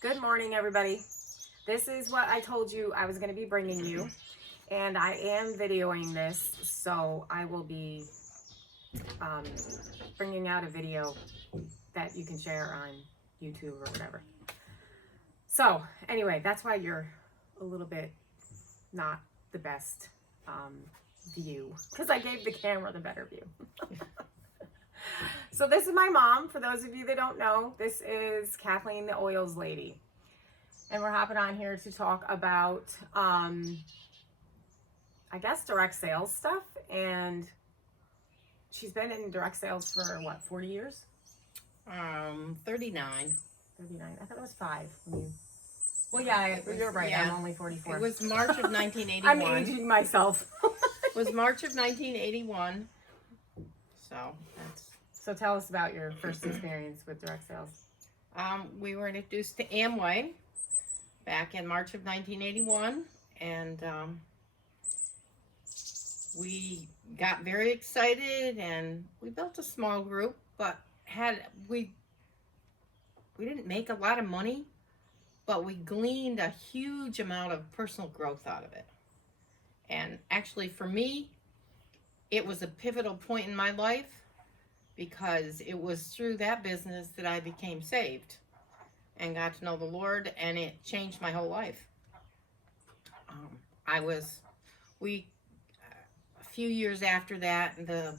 Good morning, everybody. This is what I told you I was going to be bringing you, and I am videoing this, so I will be bringing out a video that you can share on YouTube or whatever. So anyway, that's why you're a little bit not the best view, because I gave the camera the better view. So this is my mom. For those of you that don't know, this is Kathleen, the oils lady. And we're hopping on here to talk about, I guess, direct sales stuff. And she's been in direct sales for, what, 40 years? 39. 39. I thought it was 5. Well, yeah, you're right. Yeah. I'm only 44. It was March of 1981. I'm aging myself. It was March of 1981. So that's... So tell us about your first experience with direct sales. We were introduced to Amway back in March of 1981, and we got very excited, and we built a small group, but we didn't make a lot of money, but we gleaned a huge amount of personal growth out of it. And actually, for me, it was a pivotal point in my life, because it was through that business that I became saved and got to know the Lord, and it changed my whole life. A few years after that, the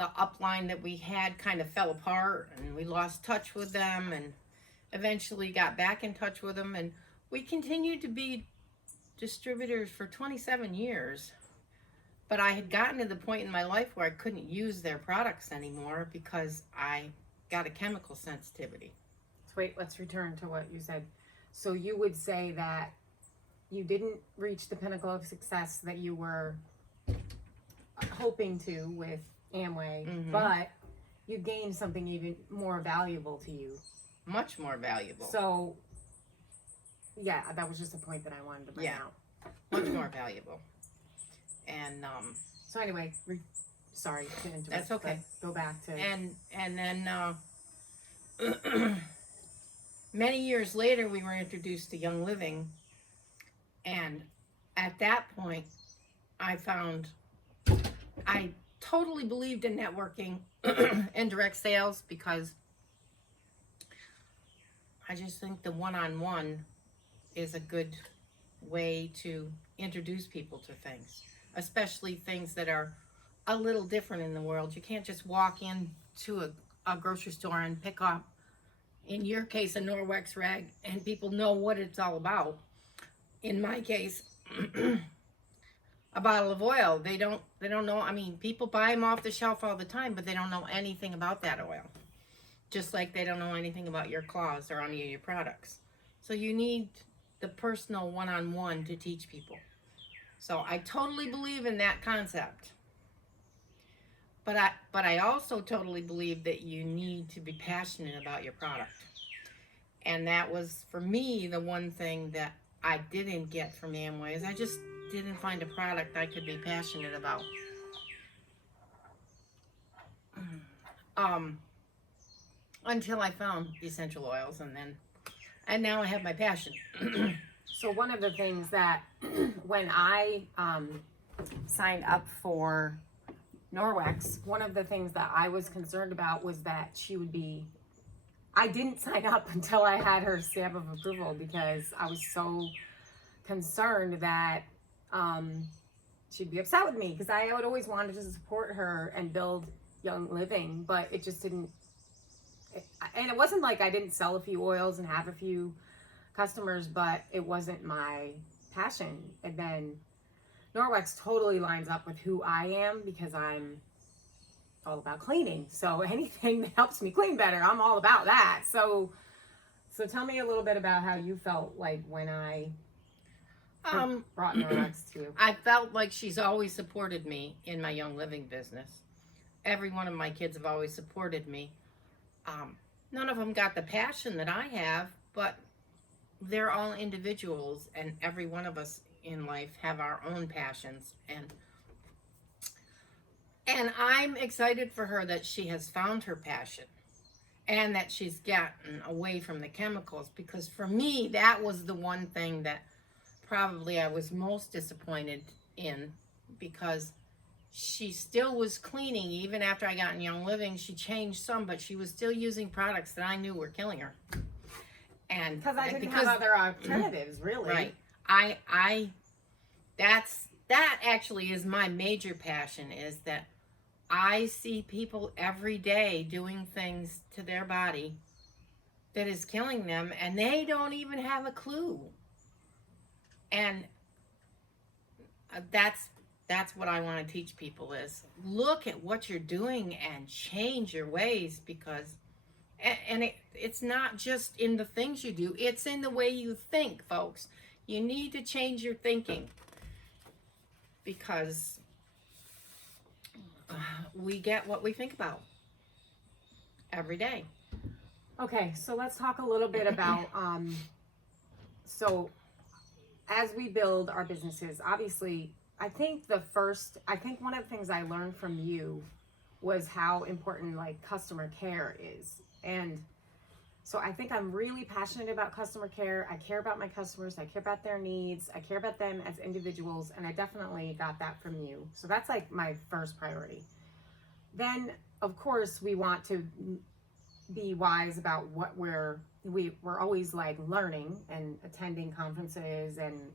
upline that we had kind of fell apart, and we lost touch with them, and eventually got back in touch with them, and we continued to be distributors for 27 years. But I had gotten to the point in my life where I couldn't use their products anymore because I got a chemical sensitivity. So wait, let's return to what you said. So you would say that you didn't reach the pinnacle of success that you were hoping to with Amway, but you gained something even more valuable to you. Much more valuable. So, yeah, that was just a point that I wanted to bring out. Much more valuable. And so anyway, sorry to interrupt. That's okay. Go back to and then many years later, we were introduced to Young Living, and at that point, I totally believed in networking and direct sales, because I just think the one-on-one is a good way to introduce people to things. Especially things that are a little different in the world. You can't just walk into a grocery store and pick up, in your case, a Norwex rag, and people know what it's all about. In my case, a bottle of oil. They don't know. I mean, people buy them off the shelf all the time, but they don't know anything about that oil. Just like they don't know anything about your cloths or any of your products. So you need the personal one-on-one to teach people. So I totally believe in that concept. But I also totally believe that you need to be passionate about your product. And that was, for me, the one thing that I didn't get from Amway, is I just didn't find a product I could be passionate about. Until I found essential oils, and now I have my passion. So one of the things that when I signed up for Norwex, one of the things that I was concerned about was that she would be, I didn't sign up until I had her stamp of approval, because I was so concerned that she'd be upset with me, because I had always wanted to support her and build Young Living, but it just didn't, and it wasn't like I didn't sell a few oils and have a few customers, but it wasn't my passion. And then Norwex totally lines up with who I am, because I'm all about cleaning. So anything that helps me clean better, I'm all about that. So tell me a little bit about how you felt like when I brought Norwex to you. I felt like she's always supported me in my Young Living business. Every one of my kids have always supported me. None of them got the passion that I have, but they're all individuals, and every one of us in life have our own passions, and I'm excited for her that she has found her passion, and that she's gotten away from the chemicals, because for me, that was the one thing that probably I was most disappointed in, because she still was cleaning even after I got in Young Living. She changed some, but she was still using products that I knew were killing her. And because I didn't have other alternatives, really. Right. That actually is my major passion, is that I see people every day doing things to their body that is killing them, and they don't even have a clue. And that's what I want to teach people, is look at what you're doing and change your ways, because it's not just in the things you do, it's in the way you think, folks. You need to change your thinking, because we get what we think about every day. Okay, so let's talk a little bit about, so as we build our businesses, obviously, I think one of the things I learned from you was how important like customer care is. And so I think I'm really passionate about customer care. I care about my customers. I care about their needs. I care about them as individuals. And I definitely got that from you. So that's like my first priority. Then, of course, we want to be wise about what we're always like learning and attending conferences, and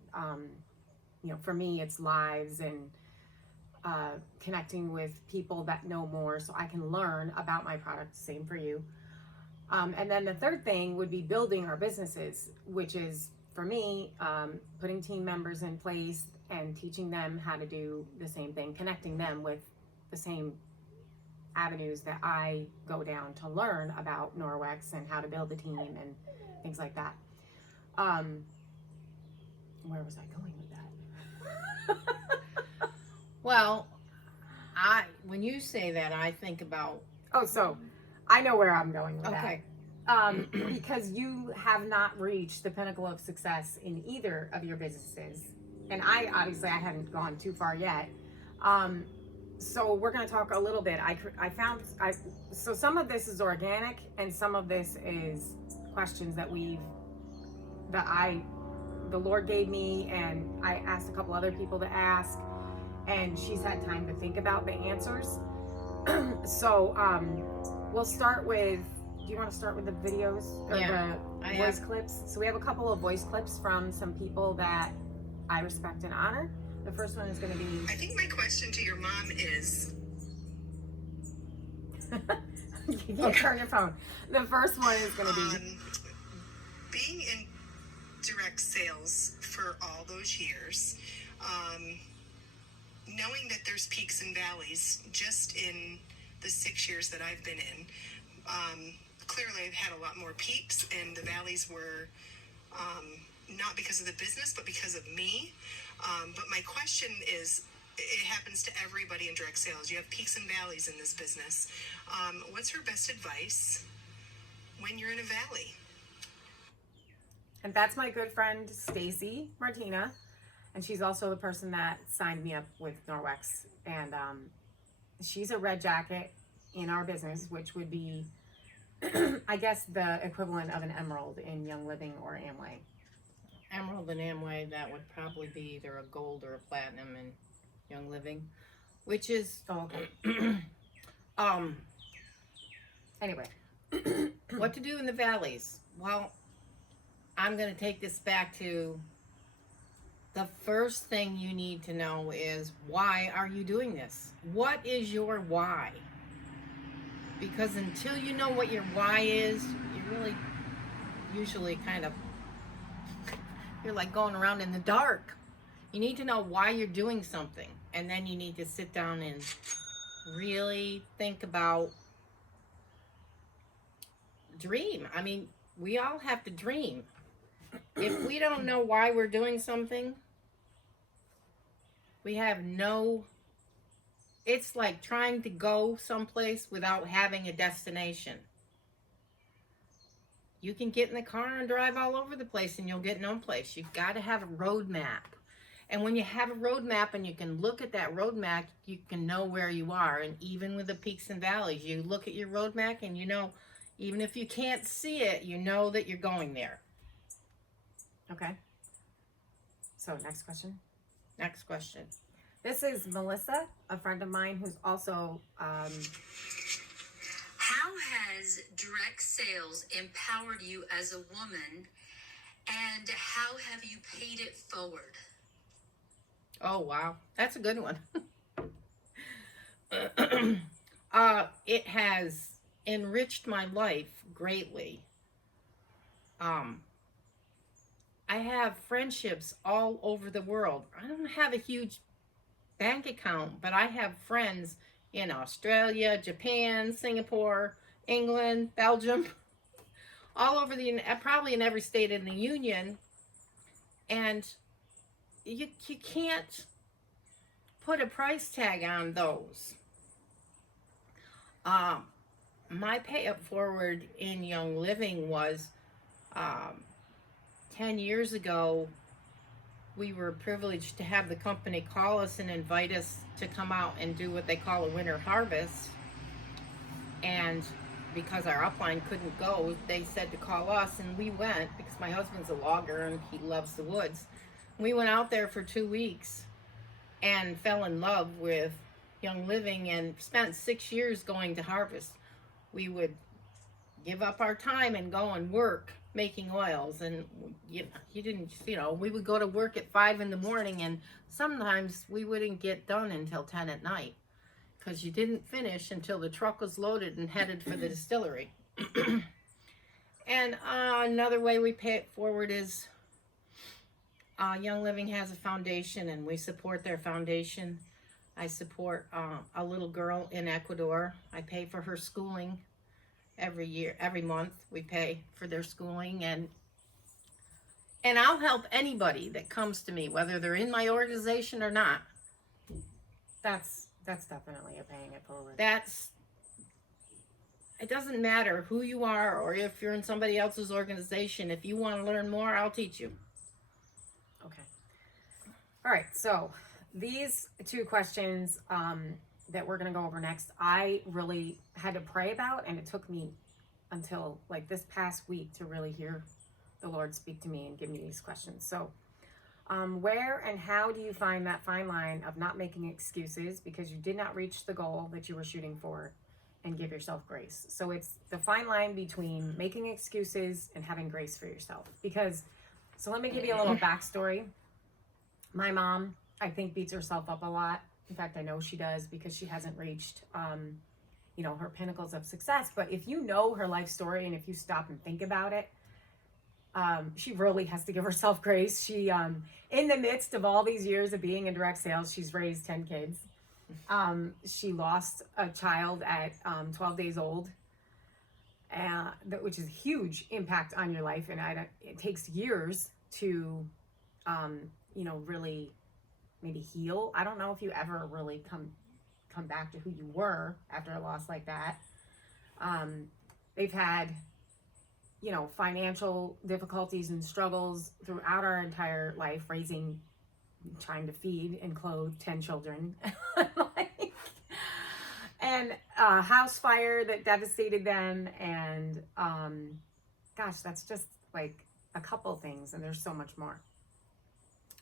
for me it's lives and connecting with people that know more so I can learn about my product. Same for you. And then the third thing would be building our businesses, which is for me putting team members in place and teaching them how to do the same thing, connecting them with the same avenues that I go down to learn about Norwex and how to build a team and things like that. Where was I going with that? Well, when you say that, I think about... Oh, so I know where I'm going with okay. that. Because you have not reached the pinnacle of success in either of your businesses. And I hadn't gone too far yet. So we're going to talk a little bit. So some of this is organic, and some of this is questions that the Lord gave me, and I asked a couple other people to ask, and she's had time to think about the answers. So we'll start with, do you want to start with the videos or the voice clips? So we have a couple of voice clips from some people that I respect and honor. The first one is going to be... I think my question to your mom is... You can turn your phone. The first one is going to be... being in direct sales for all those years, knowing that there's peaks and valleys just in the 6 years that I've been in, clearly I've had a lot more peaks, and the valleys were not because of the business, but because of me. But my question is, it happens to everybody in direct sales. You have peaks and valleys in this business. What's her best advice when you're in a valley? And that's my good friend, Stacy Martina. And she's also the person that signed me up with Norwex. And she's a red jacket in our business, which would be, I guess, the equivalent of an emerald in Young Living or Amway. Emerald and Amway, that would probably be either a gold or a platinum in Young Living, which is... Oh, okay. Anyway. What to do in the valleys? Well, I'm going to take this back to the first thing you need to know is, why are you doing this? What is your why? Because until you know what your why is, you really usually kind of... You're like going around in the dark. You need to know why you're doing something. And then you need to sit down and really think about, dream. I mean, we all have to dream. If we don't know why we're doing something, we have no... It's like trying to go someplace without having a destination. You can get in the car and drive all over the place and you'll get no place. You've got to have a road map. And when you have a road map and you can look at that road map, you can know where you are. And even with the peaks and valleys, you look at your road map and you know Even if you can't see it, you know that you're going there. Okay. So next question. Next question. This is Melissa, a friend of mine who's also How has direct sales empowered you as a woman, and how have you paid it forward? Oh, wow. That's a good one. It has enriched my life greatly. I have friendships all over the world. I don't have a huge bank account, but I have friends in Australia, Japan, Singapore, England, Belgium, all over probably in every state in the Union. And you can't put a price tag on those. My pay up forward in Young Living was 10 years ago. We were privileged to have the company call us and invite us to come out and do what they call a winter harvest. And because our upline couldn't go, they said to call us, and we went because my husband's a logger and he loves the woods. We went out there for 2 weeks and fell in love with Young Living and spent 6 years going to harvest. We would give up our time and go and work making oils, and we would go to work at 5 in the morning, and sometimes we wouldn't get done until 10 at night because you didn't finish until the truck was loaded and headed for the distillery. And another way we pay it forward is Young Living has a foundation, and we support their foundation. I support a little girl in Ecuador. I pay for her schooling every month. We pay for their schooling, and I'll help anybody that comes to me, whether they're in my organization or not. that's definitely a paying it forward. It doesn't matter who you are or if you're in somebody else's organization. If you want to learn more, I'll teach you. Okay. All right. So these two questions that we're going to go over next, I really had to pray about, and it took me until like this past week to really hear the Lord speak to me and give me these questions. So where and how do you find that fine line of not making excuses because you did not reach the goal that you were shooting for, and give yourself grace? So it's the fine line between making excuses and having grace for yourself. So let me give you a little backstory. My mom, I think, beats herself up a lot. In fact, I know she does because she hasn't reached, her pinnacles of success. But if you know her life story and if you stop and think about it, she really has to give herself grace. She, in the midst of all these years of being in direct sales, she's raised 10 kids. She lost a child at 12 days old, which is a huge impact on your life. And it takes years to, really maybe heal. I don't know if you ever really come back to who you were after a loss like that. They've had, financial difficulties and struggles throughout our entire life, trying to feed and clothe 10 children. And a house fire that devastated them. And that's just like a couple things, and there's so much more.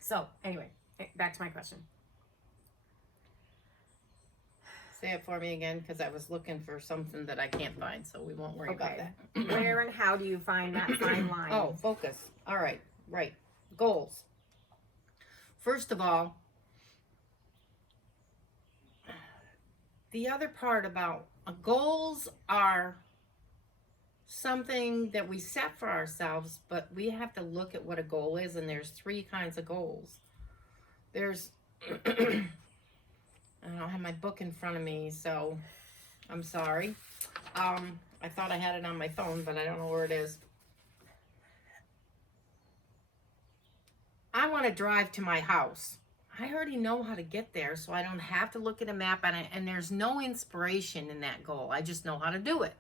So anyway, back to my question. Say it for me again, because I was looking for something that I can't find, so we won't worry about that. Where and how do you find that fine line? Oh, focus. All right, right. Goals. First of all, the other part about goals are something that we set for ourselves, but we have to look at what a goal is, and there's 3 kinds of goals. There's I don't have my book in front of me, so I'm sorry. I thought I had it on my phone, but I don't know where it is. I want to drive to my house. I already know how to get there, so I don't have to look at a map on it, and there's no inspiration in that goal. I just know how to do it.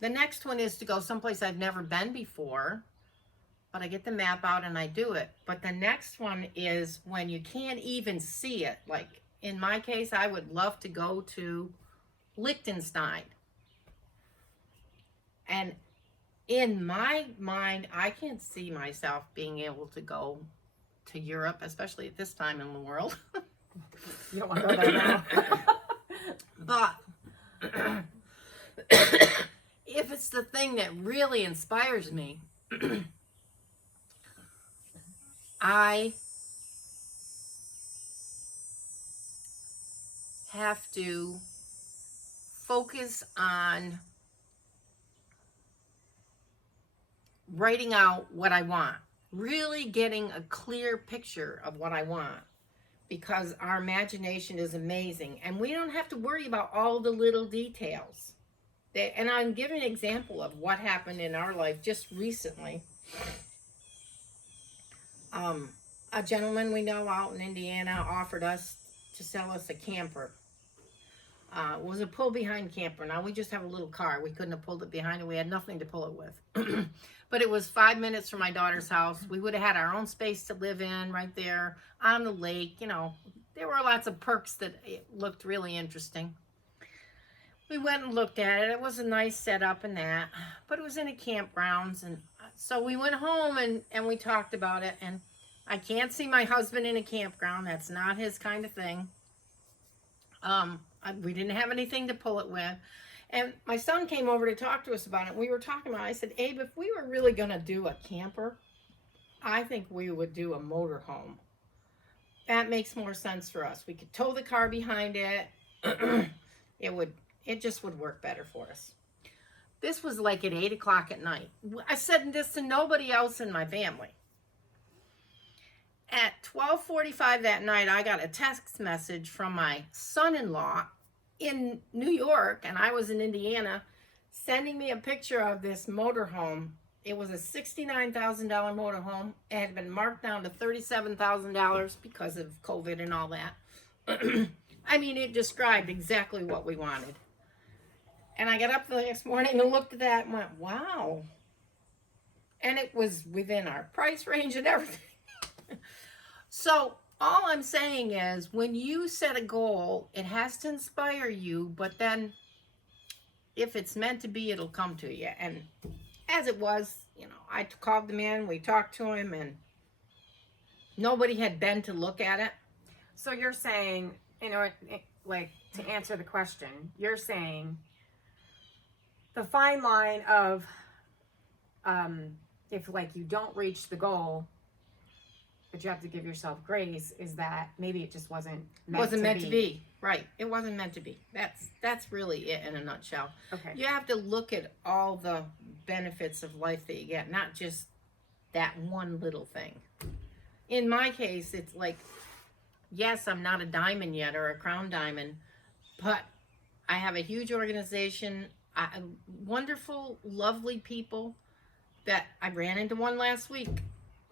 The next one is to go someplace I've never been before, but I get the map out and I do it. But the next one is when you can't even see it. Like in my case, I would love to go to Liechtenstein. And in my mind, I can't see myself being able to go to Europe, especially at this time in the world. You don't want to go there now. But if it's the thing that really inspires me, I have to focus on writing out what I want, really getting a clear picture of what I want, because our imagination is amazing and we don't have to worry about all the little details. And I'm giving an example of what happened in our life just recently. A gentleman we know out in Indiana offered us to sell us a camper. It was a pull behind camper. Now we just have a little car. We couldn't have pulled it behind it. We had nothing to pull it with. But it was 5 minutes from my daughter's house. We would have had our own space to live in right there on the lake. You know, there were lots of perks that looked really interesting. We went and looked at it. It was a nice setup and that, but it was in a campgrounds. And so we went home and we talked about it. And I can't see my husband in a campground. That's not his kind of thing. We didn't have anything to pull it with. And my son came over to talk to us about it. We were talking about it. I said, Abe, if we were really going to do a camper, I think we would do a motorhome. That makes more sense for us. We could tow the car behind it. It just would work better for us. This was like at 8 o'clock at night. I said this to nobody else in my family. At 12:45 that night, I got a text message from my son-in-law in New York, and I was in Indiana, sending me a picture of this motorhome. It was a $69,000 motorhome. It had been marked down to $37,000 because of COVID and all that. I mean, it described exactly what we wanted. And I got up the next morning and looked at that and went, wow. And it was within our price range and everything. So all I'm saying is, when you set a goal, it has to inspire you, but then if it's meant to be, it'll come to you. And as it was, you know, I called the man, we talked to him, and nobody had been to look at it. So you're saying, you know, like, to answer the question, you're saying the fine line of if, like, you don't reach the goal, but you have to give yourself grace, is that maybe it just wasn't meant to be. Right. It wasn't meant to be. That's really it in a nutshell. Okay. You have to look at all the benefits of life that you get, not just that one little thing. In my case, it's like, yes, I'm not a diamond yet or a crown diamond, but I have a huge organization, wonderful, lovely people that I ran into one last week.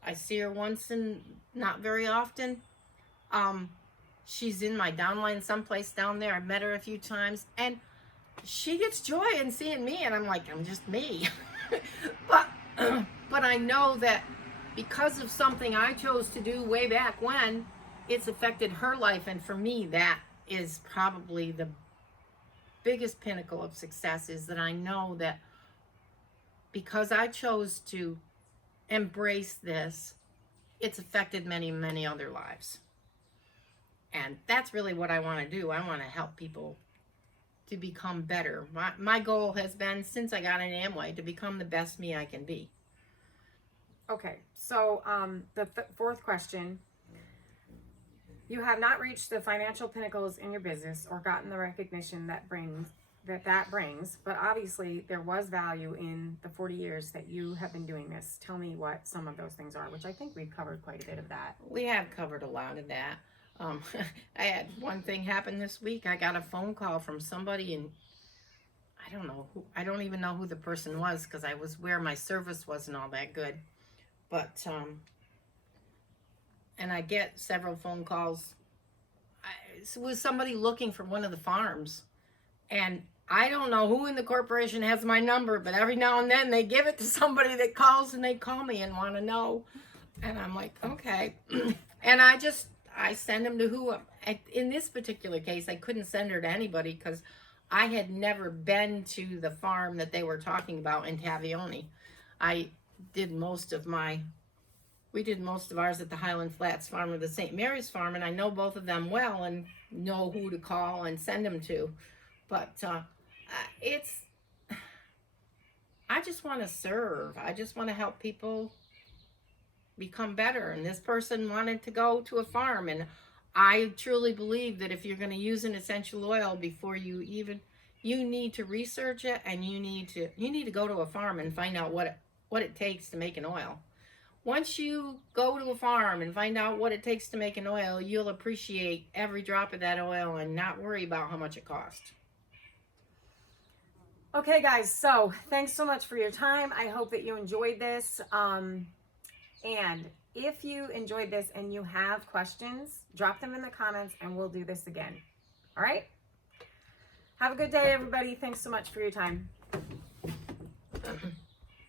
I see her once and not very often. She's in my downline someplace down there. I've met her a few times, and she gets joy in seeing me, and I'm like, I'm just me. But I know that because of something I chose to do way back when, it's affected her life, and for me, that is probably the biggest pinnacle of success, is that I know that because I chose to embrace this, it's affected many, many other lives. And that's really what I want to do. I want to help people to become better. My goal has been, since I got in Amway, to become the best me I can be. Okay, so the fourth question: you have not reached the financial pinnacles in your business or gotten the recognition that brings, but obviously there was value in the 40 years that you have been doing this. Tell me what some of those things are, which I think we've covered quite a bit of that. We have covered a lot of that. I had one thing happen this week. I got a phone call from somebody, and I don't even know who the person was, because I was where my service wasn't all that good. But and I get several phone calls. It was somebody looking for one of the farms, and I don't know who in the corporation has my number, but every now and then they give it to somebody that calls, and they call me and want to know. And I'm like, okay. And I send them to who. In this particular case, I couldn't send her to anybody because I had never been to the farm that they were talking about in Tavioni. We did most of ours at the Highland Flats farm or the St. Mary's farm, and I know both of them well and know who to call and send them to. But I just want to serve. I just want to help people become better. And this person wanted to go to a farm, and I truly believe that if you're going to use an essential oil before you need to research it, and you need to go to a farm and find out what it takes to make an oil. Once you go to a farm and find out what it takes to make an oil, you'll appreciate every drop of that oil and not worry about how much it costs. Okay, guys, so thanks so much for your time. I hope that you enjoyed this. And if you enjoyed this and you have questions, drop them in the comments and we'll do this again. All right? Have a good day, everybody. Thanks so much for your time.